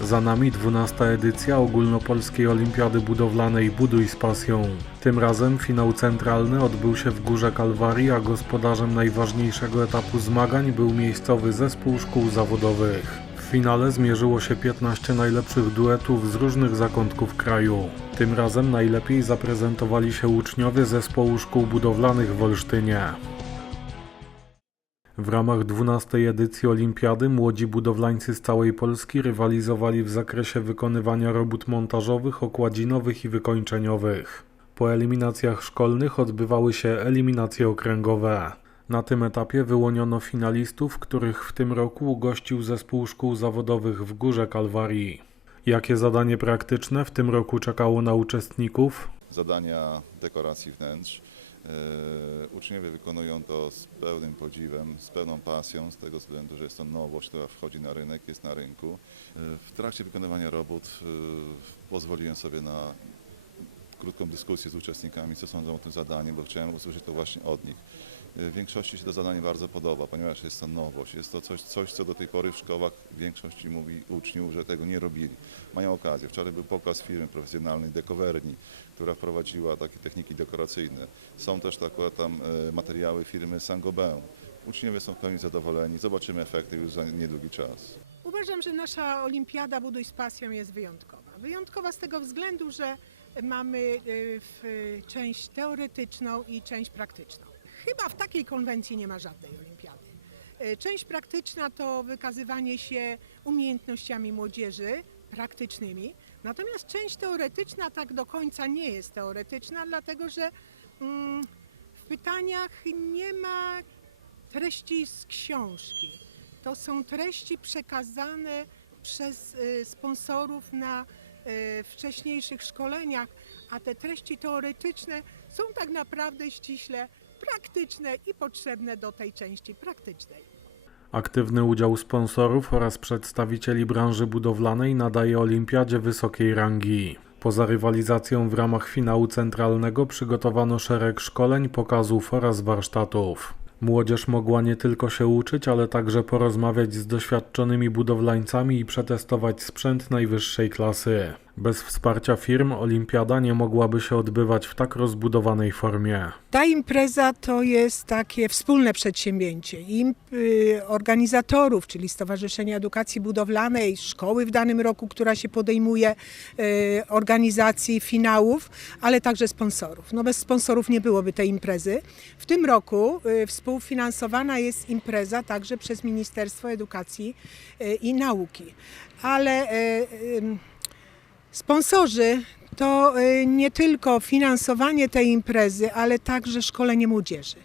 Za nami 12 edycja ogólnopolskiej olimpiady budowlanej Buduj z pasją. Tym razem finał centralny odbył się w Górze Kalwarii, a gospodarzem najważniejszego etapu zmagań był miejscowy zespół szkół zawodowych. W finale zmierzyło się 15 najlepszych duetów z różnych zakątków kraju. Tym razem najlepiej zaprezentowali się uczniowie zespołu szkół budowlanych w Olsztynie. W ramach 12 edycji Olimpiady młodzi budowlańcy z całej Polski rywalizowali w zakresie wykonywania robót montażowych, okładzinowych i wykończeniowych. Po eliminacjach szkolnych odbywały się eliminacje okręgowe. Na tym etapie wyłoniono finalistów, których w tym roku ugościł zespół szkół zawodowych w Górze Kalwarii. Jakie zadanie praktyczne w tym roku czekało na uczestników? zadania dekoracji wnętrz. E, Uczniowie wykonują to z pełnym podziwem, z pełną pasją, z tego względu, że jest to nowość, która wchodzi na rynek, jest na rynku. E, W trakcie wykonywania robót e, pozwoliłem sobie na krótką dyskusję z uczestnikami, co sądzą o tym zadaniu, bo chciałem usłyszeć to właśnie od nich. E, Większości się to zadanie bardzo podoba, ponieważ jest to nowość. Jest to coś, coś, co do tej pory w szkołach większości mówi uczniów, że tego nie robili. Mają okazję. Wczoraj był pokaz firmy profesjonalnej Dekowerni, która wprowadziła takie techniki dekoracyjne. Są też takie tam e, materiały firmy Saint-Gobain. Uczniowie są w pełni zadowoleni. Zobaczymy efekty już za niedługi czas. Uważam, że nasza olimpiada Buduj z pasją jest wyjątkowa. Wyjątkowa z tego względu, że mamy y, w, y, część teoretyczną i część praktyczną. Chyba w takiej konwencji nie ma żadnej olimpiady. Y, Część praktyczna to wykazywanie się umiejętnościami młodzieży praktycznymi, natomiast część teoretyczna tak do końca nie jest teoretyczna, dlatego że mm, w pytaniach nie ma treści z książki. To są treści przekazane przez y, sponsorów na y, wcześniejszych szkoleniach, a te treści teoretyczne są tak naprawdę ściśle praktyczne i potrzebne do tej części praktycznej. Aktywny udział sponsorów oraz przedstawicieli branży budowlanej nadaje olimpiadzie wysokiej rangi. Poza rywalizacją w ramach finału centralnego przygotowano szereg szkoleń, pokazów oraz warsztatów. Młodzież mogła nie tylko się uczyć, ale także porozmawiać z doświadczonymi budowlańcami i przetestować sprzęt najwyższej klasy. Bez wsparcia firm olimpiada nie mogłaby się odbywać w tak rozbudowanej formie. Ta impreza to jest takie wspólne przedsięwzięcie i y, organizatorów, czyli Stowarzyszenia Edukacji Budowlanej, szkoły w danym roku, która się podejmuje y, organizacji finałów, ale także sponsorów. No bez sponsorów nie byłoby tej imprezy. W tym roku y, współfinansowana jest impreza także przez Ministerstwo Edukacji i Nauki. Ale Sponsorzy to y, nie tylko finansowanie tej imprezy, ale także szkolenie młodzieży.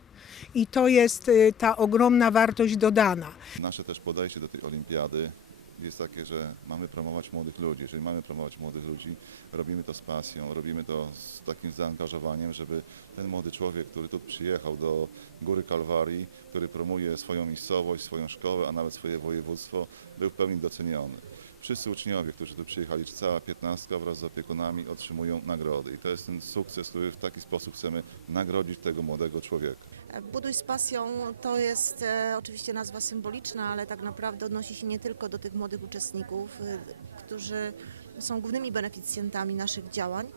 I to jest y, ta ogromna wartość dodana. Nasze też podejście do tej olimpiady jest takie, że mamy promować młodych ludzi. Jeżeli mamy promować młodych ludzi, robimy to z pasją, robimy to z takim zaangażowaniem, żeby ten młody człowiek, który tu przyjechał do Góry Kalwarii, który promuje swoją miejscowość, swoją szkołę, a nawet swoje województwo, był w pełni doceniony. Wszyscy uczniowie, którzy tu przyjechali, czy cała piętnastka wraz z opiekunami otrzymują nagrody. I to jest ten sukces, który w taki sposób chcemy nagrodzić tego młodego człowieka. Buduj z pasją to jest e, oczywiście nazwa symboliczna, ale tak naprawdę odnosi się nie tylko do tych młodych uczestników, e, którzy są głównymi beneficjentami naszych działań.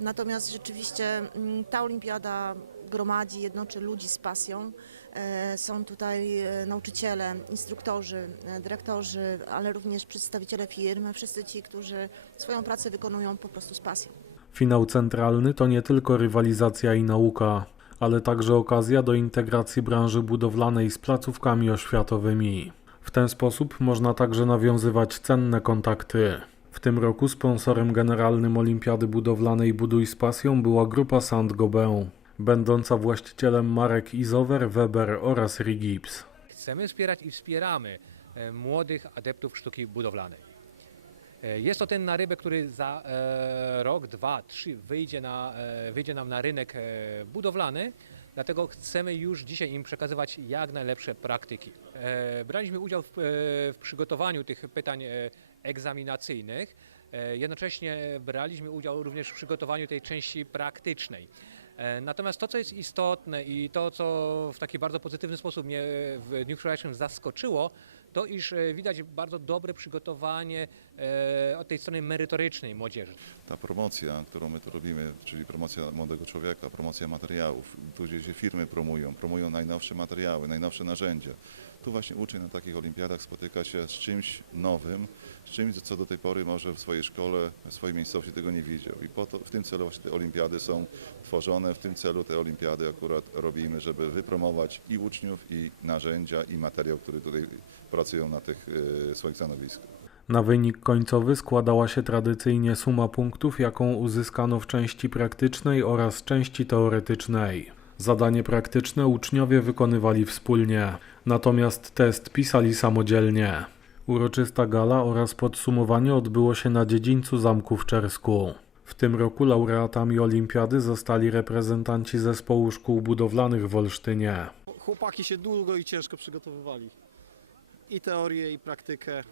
Natomiast rzeczywiście mm, ta olimpiada gromadzi, jednoczy ludzi z pasją. E, Są tutaj e, nauczyciele, instruktorzy, e, dyrektorzy, ale również przedstawiciele firm, wszyscy ci, którzy swoją pracę wykonują po prostu z pasją. Finał centralny to nie tylko rywalizacja i nauka, ale także okazja do integracji branży budowlanej z placówkami oświatowymi. W ten sposób można także nawiązywać cenne kontakty. W tym roku sponsorem generalnym Olimpiady Budowlanej Buduj z Pasją była grupa Saint-Gobain, będąca właścicielem marek Izover, Weber oraz Rigips. Chcemy wspierać i wspieramy e, młodych adeptów sztuki budowlanej. E, Jest to ten narybek, który za e, rok, dwa, trzy wyjdzie, na, wyjdzie nam na rynek budowlany, dlatego chcemy już dzisiaj im przekazywać jak najlepsze praktyki. Braliśmy udział w, w przygotowaniu tych pytań egzaminacyjnych, jednocześnie braliśmy udział również w przygotowaniu tej części praktycznej. E, Natomiast to, co jest istotne i to, co w taki bardzo pozytywny sposób mnie w dniu wczorajszym zaskoczyło, to iż e, widać bardzo dobre przygotowanie e, od tej strony merytorycznej młodzieży. Ta promocja, którą my tu robimy, czyli promocja młodego człowieka, promocja materiałów, tu gdzie się firmy promują, promują najnowsze materiały, najnowsze narzędzia. Tu właśnie uczeń na takich olimpiadach spotyka się z czymś nowym, z czymś, co do tej pory może w swojej szkole, w swojej miejscowości tego nie widział. I po to, w tym celu właśnie te olimpiady są tworzone, w tym celu te olimpiady akurat robimy, żeby wypromować i uczniów, i narzędzia, i materiał, który tutaj pracują na tych y, swoich stanowiskach. Na wynik końcowy składała się tradycyjnie suma punktów, jaką uzyskano w części praktycznej oraz części teoretycznej. Zadanie praktyczne uczniowie wykonywali wspólnie, natomiast test pisali samodzielnie. Uroczysta gala oraz podsumowanie odbyło się na dziedzińcu zamku w Czersku. W tym roku laureatami olimpiady zostali reprezentanci zespołu szkół budowlanych w Olsztynie. Chłopaki się długo i ciężko przygotowywali. I teorię, i praktykę.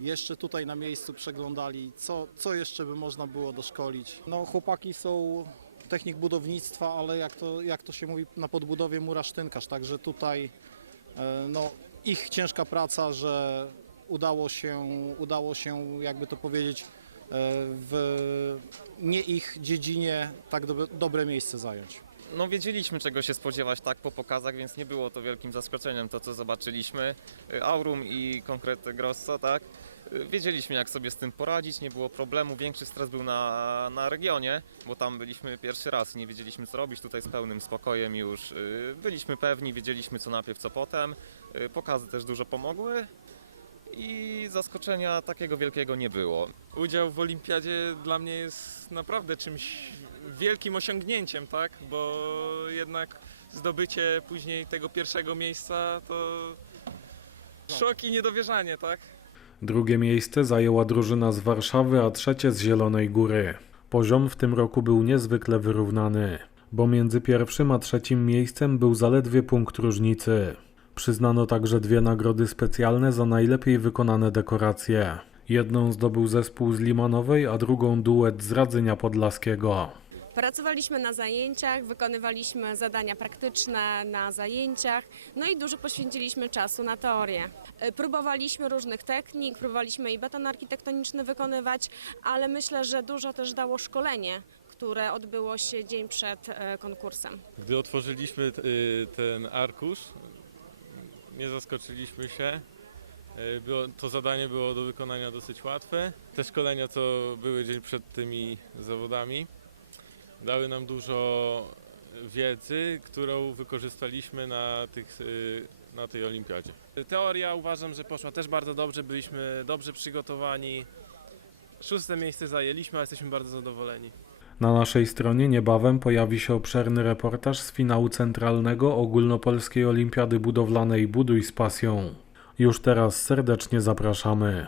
Jeszcze tutaj na miejscu przeglądali, co, co jeszcze by można było doszkolić. No, chłopaki są technik budownictwa, ale jak to, jak to się mówi na podbudowie mura sztynkarz, także tutaj e, no, ich ciężka praca, że udało się, udało się jakby to powiedzieć, e, w nie ich dziedzinie tak dobre, dobre miejsce zająć. No wiedzieliśmy czego się spodziewać tak po pokazach, więc nie było to wielkim zaskoczeniem to co zobaczyliśmy. Y, Aurum i konkretne Grosso, tak? Wiedzieliśmy jak sobie z tym poradzić, nie było problemu. Większy stres był na, na regionie, bo tam byliśmy pierwszy raz i nie wiedzieliśmy co robić. Tutaj z pełnym spokojem już y, byliśmy pewni, wiedzieliśmy co najpierw, co potem. Y, Pokazy też dużo pomogły i zaskoczenia takiego wielkiego nie było. udział w olimpiadzie dla mnie jest naprawdę czymś wielkim osiągnięciem, tak? Bo jednak zdobycie później tego pierwszego miejsca to szok i niedowierzanie, tak? Drugie miejsce zajęła drużyna z Warszawy, a trzecie z Zielonej Góry. Poziom w tym roku był niezwykle wyrównany, bo między pierwszym a trzecim miejscem był zaledwie punkt różnicy. Przyznano także dwie nagrody specjalne za najlepiej wykonane dekoracje. Jedną zdobył zespół z Limanowej, a drugą duet z Radzenia Podlaskiego. Pracowaliśmy na zajęciach, wykonywaliśmy zadania praktyczne na zajęciach, no i dużo poświęciliśmy czasu na teorię. E, Próbowaliśmy różnych technik, próbowaliśmy i beton architektoniczny wykonywać, ale myślę, że dużo też dało szkolenie, które odbyło się dzień przed e, konkursem. Gdy otworzyliśmy y, ten arkusz, nie zaskoczyliśmy się. Y, Było, to zadanie było do wykonania dosyć łatwe. Te szkolenia, co były dzień przed tymi zawodami, dały nam dużo wiedzy, którą wykorzystaliśmy na, tych, y, na tej olimpiadzie. Teoria uważam, że poszła też bardzo dobrze, byliśmy dobrze przygotowani. Szóste miejsce zajęliśmy, a jesteśmy bardzo zadowoleni. Na naszej stronie niebawem pojawi się obszerny reportaż z finału centralnego ogólnopolskiej olimpiady budowlanej Buduj z pasją. Już teraz serdecznie zapraszamy.